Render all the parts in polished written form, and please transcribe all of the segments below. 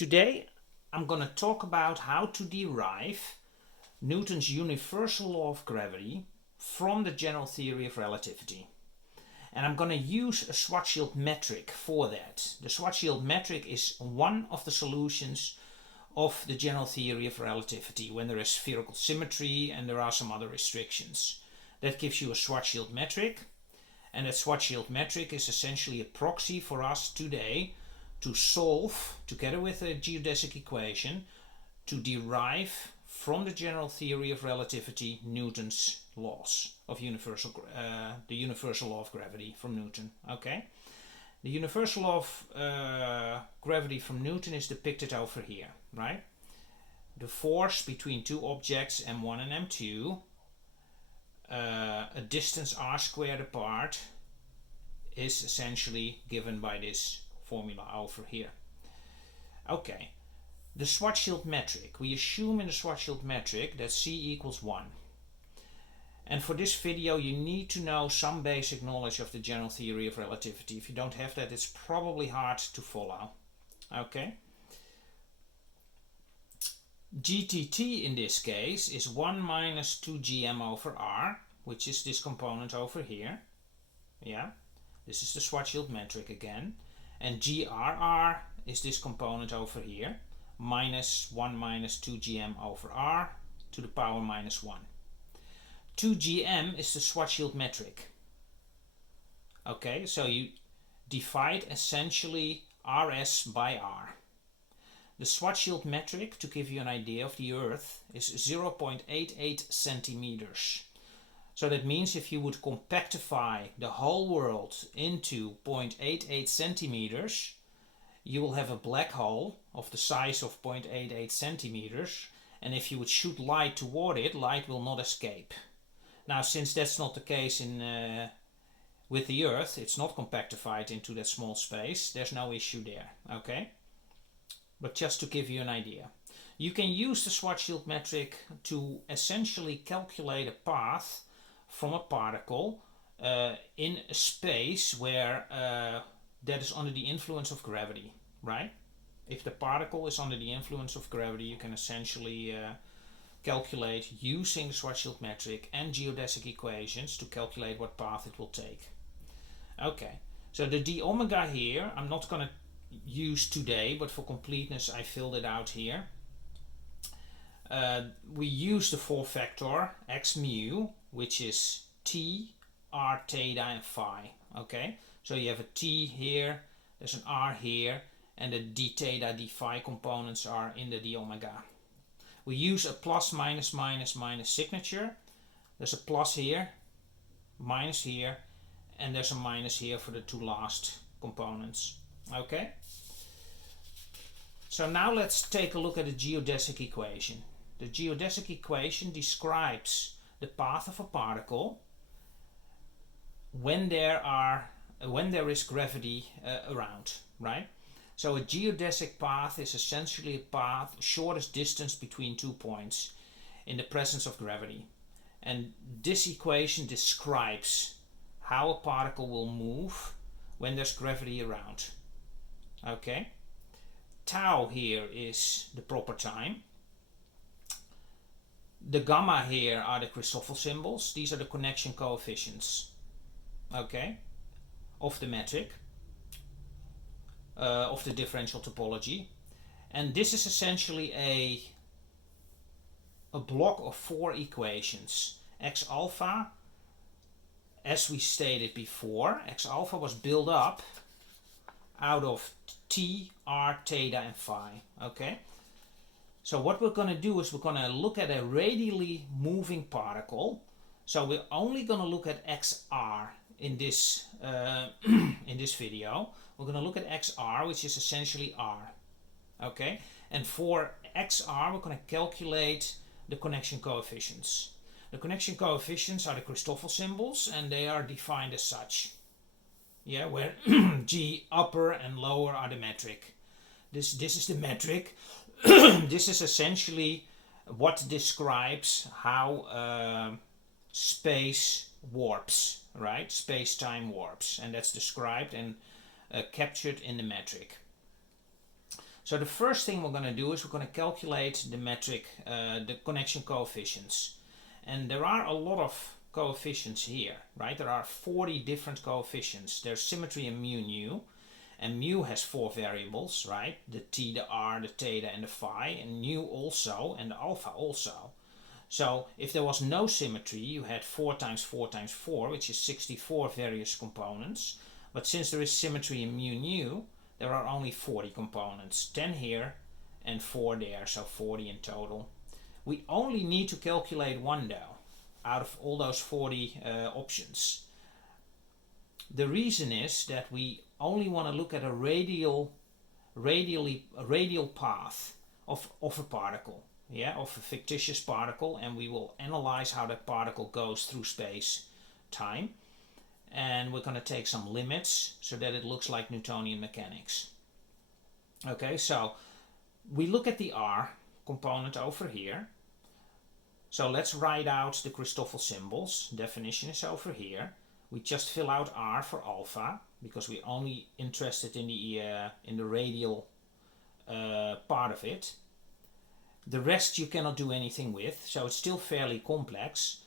Today I'm going to talk about how to derive Newton's universal law of gravity from the general theory of relativity. And I'm going to use a Schwarzschild metric for that. The Schwarzschild metric is one of the solutions of the general theory of relativity when there is spherical symmetry and there are some other restrictions. That gives you a Schwarzschild metric, and that Schwarzschild metric is essentially a proxy for us today to solve, together with a geodesic equation, to derive from the general theory of relativity Newton's laws of the universal law of gravity from Newton. Okay, the universal law of gravity from Newton is depicted over here, right? The force between two objects m1 and m2, a distance r squared apart, is essentially given by this formula over here. Okay, the Schwarzschild metric. We assume in the Schwarzschild metric that c equals 1. And for this video you need to know some basic knowledge of the general theory of relativity. If you don't have that, it's probably hard to follow. Okay. GTT in this case is 1 minus 2gm over r, which is this component over here. Yeah, this is the Schwarzschild metric again. And GRR is this component over here, minus 1 minus 2gm over r to the power minus 1. 2gm is the Schwarzschild metric. Okay, so you divide essentially rs by r. The Schwarzschild metric, to give you an idea of the Earth, is 0.88 centimeters. So that means if you would compactify the whole world into 0.88 centimeters, you will have a black hole of the size of 0.88 centimeters. And if you would shoot light toward it, light will not escape. Now, since that's not the case with the Earth, it's not compactified into that small space, there's no issue there, okay? But just to give you an idea. You can use the Schwarzschild metric to essentially calculate a path from a particle in a space where that is under the influence of gravity, right? If the particle is under the influence of gravity, you can essentially calculate using the Schwarzschild metric and geodesic equations to calculate what path it will take. Okay, so the d omega here, I'm not going to use today, but for completeness I filled it out here. We use the 4-factor x mu, which is t, r, theta, and phi. Okay, so you have a t here, there's an r here, and the d theta, d phi components are in the d omega. We use a plus, minus, minus, minus signature. There's a plus here, minus here, and there's a minus here for the two last components. Okay, so now let's take a look at the geodesic equation. The geodesic equation describes the path of a particle when there is gravity around, right? So a geodesic path is essentially a path shortest distance between 2 points in the presence of gravity. And this equation describes how a particle will move when there's gravity around. Okay? Tau here is the proper time. The gamma here are the Christoffel symbols. These are the connection coefficients, okay, of the metric, of the differential topology. And this is essentially a block of 4 equations. X alpha, as we stated before, X alpha was built up out of t, r, theta, and phi, okay? So what we're going to do is we're going to look at a radially moving particle. So we're only going to look at xr in this video. We're going to look at xr, which is essentially r. Okay, and for xr we're going to calculate the connection coefficients. The connection coefficients are the Christoffel symbols, and they are defined as such. Yeah, where g upper and lower are the metric. This is the metric. This is essentially what describes how space warps, right? Space-time warps, and that's described and captured in the metric. So the first thing we're going to do is we're going to calculate the metric, the connection coefficients. And there are a lot of coefficients here, right? There are 40 different coefficients. There's symmetry in mu nu, and mu has 4 variables, right? The t, the r, the theta, and the phi, and nu also, and the alpha also. So if there was no symmetry, you had 4 times 4 times 4, which is 64 various components. But since there is symmetry in mu nu, there are only 40 components, 10 here and 4 there, so 40 in total. We only need to calculate one though, out of all those 40 options. The reason is that we only want to look at a radial path of a particle, yeah, of a fictitious particle, and we will analyze how that particle goes through space time. And we're going to take some limits so that it looks like Newtonian mechanics. Okay, so we look at the R component over here. So let's write out the Christoffel symbols. Definition is over here. We just fill out R for alpha because we're only interested in the radial part of it. The rest you cannot do anything with, so it's still fairly complex.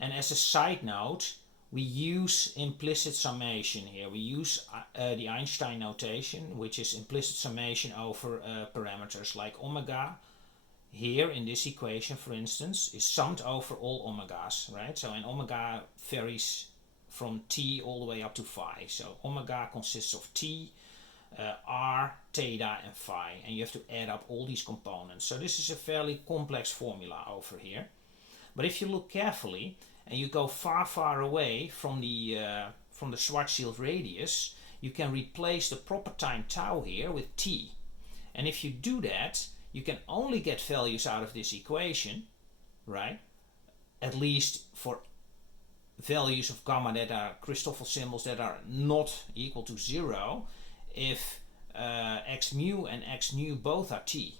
And as a side note, we use implicit summation here. We use the Einstein notation, which is implicit summation over parameters like omega. Here in this equation, for instance, is summed over all omegas, right? So an omega varies from t all the way up to phi. So omega consists of t, r, theta, and phi, and you have to add up all these components. So this is a fairly complex formula over here. But if you look carefully, and you go far away from the Schwarzschild radius, you can replace the proper time tau here with t. And if you do that, you can only get values out of this equation, right? At least for values of gamma that are Christoffel symbols that are not equal to 0, if x mu and x nu both are t.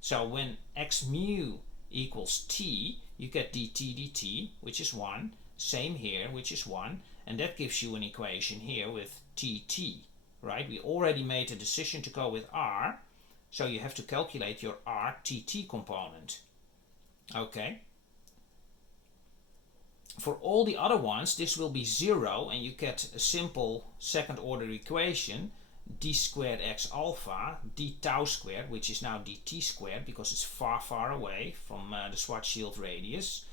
So when x mu equals t, you get dt dt, which is 1, same here, which is 1, and that gives you an equation here with tt, right? We already made a decision to go with r, so you have to calculate your rtt component. Okay. For all the other ones, this will be 0, and you get a simple second order equation, d squared x alpha, d tau squared, which is now dt squared because it's far away from the Schwarzschild radius,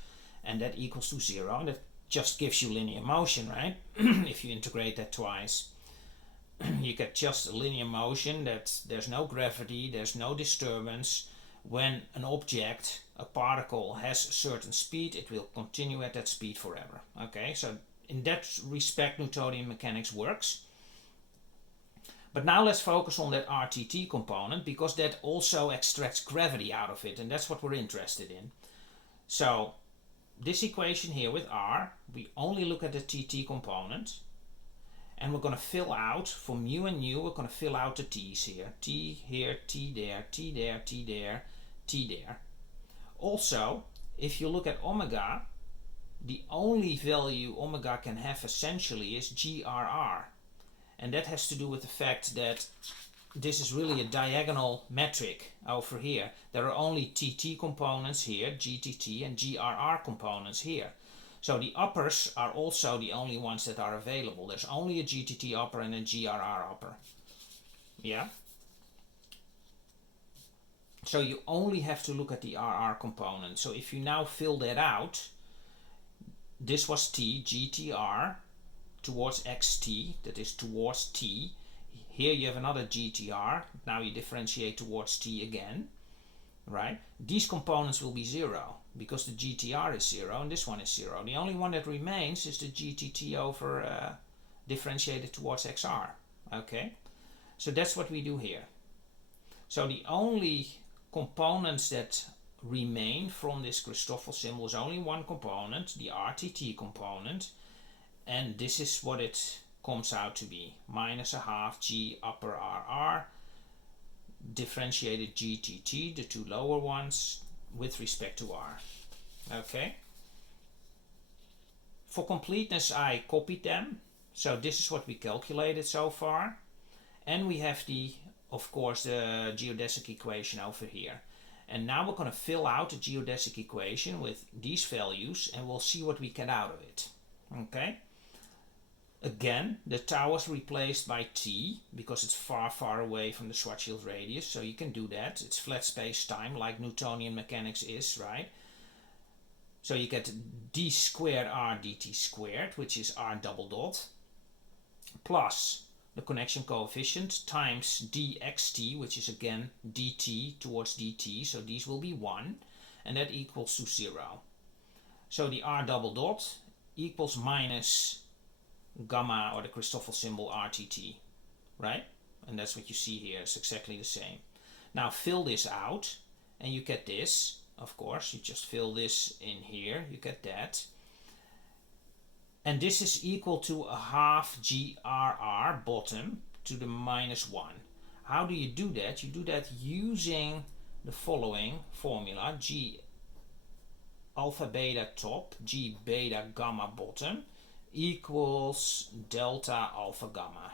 and that equals to 0, and that just gives you linear motion, right? If you integrate that twice. You get just a linear motion, that there's no gravity, there's no disturbance. When an object, a particle, has a certain speed, it will continue at that speed forever. Okay, so in that respect, Newtonian mechanics works. But now let's focus on that RTT component, because that also extracts gravity out of it, and that's what we're interested in. So this equation here with R, we only look at the TT component, and we're going to fill out, for mu and nu, we're going to fill out the t's here. T here, t there, t there, t there, t there. Also, if you look at omega, the only value omega can have essentially is GRR. And that has to do with the fact that this is really a diagonal metric over here. There are only TT components here, GTT, and GRR components here. So the uppers are also the only ones that are available. There's only a GTT upper and a GRR upper. Yeah? So you only have to look at the RR component. So if you now fill that out, this was T, GTR, towards xt, that is towards t. Here you have another GTR, now you differentiate towards t again, right? These components will be 0, because the GTR is 0 and this one is 0. The only one that remains is the GTT over differentiated towards XR, okay? So that's what we do here. So the only components that remain from this Christoffel symbol is only one component, the RTT component, and this is what it comes out to be, minus a half G upper RR, differentiated GTT, the two lower ones, with respect to R. Okay. For completeness, I copied them. So this is what we calculated so far. And we have the of course, the geodesic equation over here. And now we're going to fill out the geodesic equation with these values, and we'll see what we get out of it. Okay? Again, the tau was replaced by t because it's far, far away from the Schwarzschild radius, so you can do that. It's flat space-time like Newtonian mechanics is, right? So you get d squared r dt squared, which is r double dot, plus the connection coefficient times dxt, which is again dt towards dt, so these will be 1, and that equals to 0. So the r double dot equals minus gamma, or the Christoffel symbol RTT, right? And that's what you see here. It's exactly the same. Now fill this out and you get this. Of course, you just fill this in here, you get that. And this is equal to a half GRR bottom to the minus 1. How do you do that? You do that using the following formula: G alpha beta top, G beta gamma bottom equals delta alpha gamma.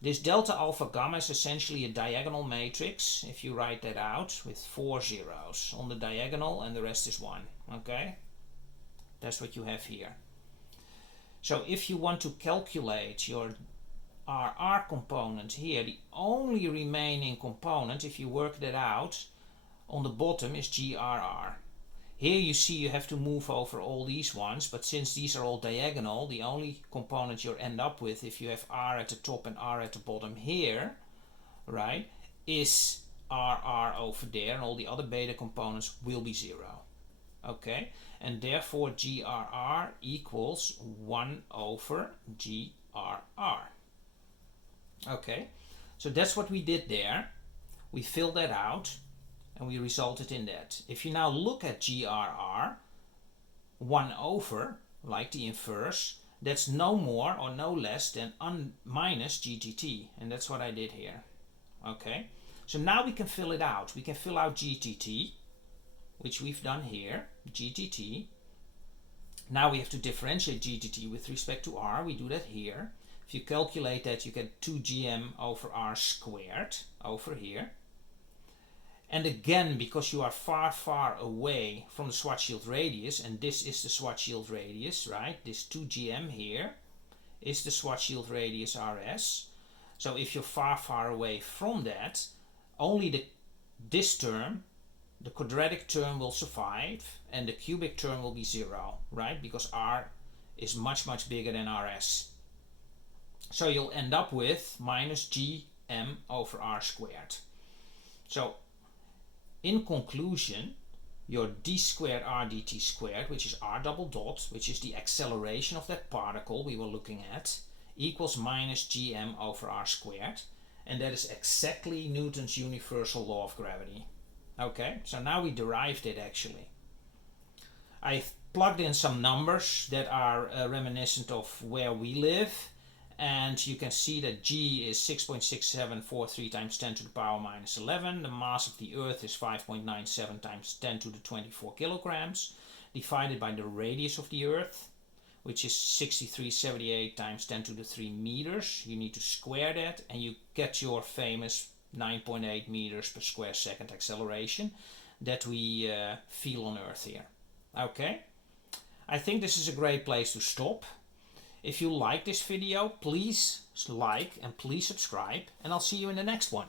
This delta alpha gamma is essentially a diagonal matrix, if you write that out, with 4 zeros on the diagonal, and the rest is 1. Okay? That's what you have here. So if you want to calculate your RR component here, the only remaining component, if you work that out, on the bottom is GRR. Here you see you have to move over all these ones, but since these are all diagonal, the only component you'll end up with, if you have R at the top and R at the bottom here, right, is RR over there, and all the other beta components will be 0. Okay, and therefore GRR equals 1 over GRR. Okay, so that's what we did there. We filled that out, and we resulted in that. If you now look at GRR, 1 over, like the inverse, that's no more or no less than minus GTT. And that's what I did here. Okay, so now we can fill it out. We can fill out GTT, which we've done here, GTT. Now we have to differentiate GTT with respect to R. We do that here. If you calculate that, you get 2gm over R squared over here. And again, because you are far, far away from the Schwarzschild radius, and this is the Schwarzschild radius, right? This 2gm here is the Schwarzschild radius RS. So if you're far, far away from that, only this term, the quadratic term, will survive, and the cubic term will be 0, right? Because R is much, much bigger than RS. So you'll end up with minus gm over R squared. So in conclusion, your d squared r dt squared, which is r double dot, which is the acceleration of that particle we were looking at, equals minus gm over r squared. And that is exactly Newton's universal law of gravity. Okay, so now we derived it actually. I've plugged in some numbers that are reminiscent of where we live. And you can see that G is 6.6743 times 10 to the power minus 11. The mass of the Earth is 5.97 times 10 to the 24 kilograms, divided by the radius of the Earth, which is 6378 times 10 to the 3 meters. You need to square that, and you get your famous 9.8 meters per square second acceleration that we feel on Earth here. Okay, I think this is a great place to stop. If you like this video, please like and please subscribe, and I'll see you in the next one.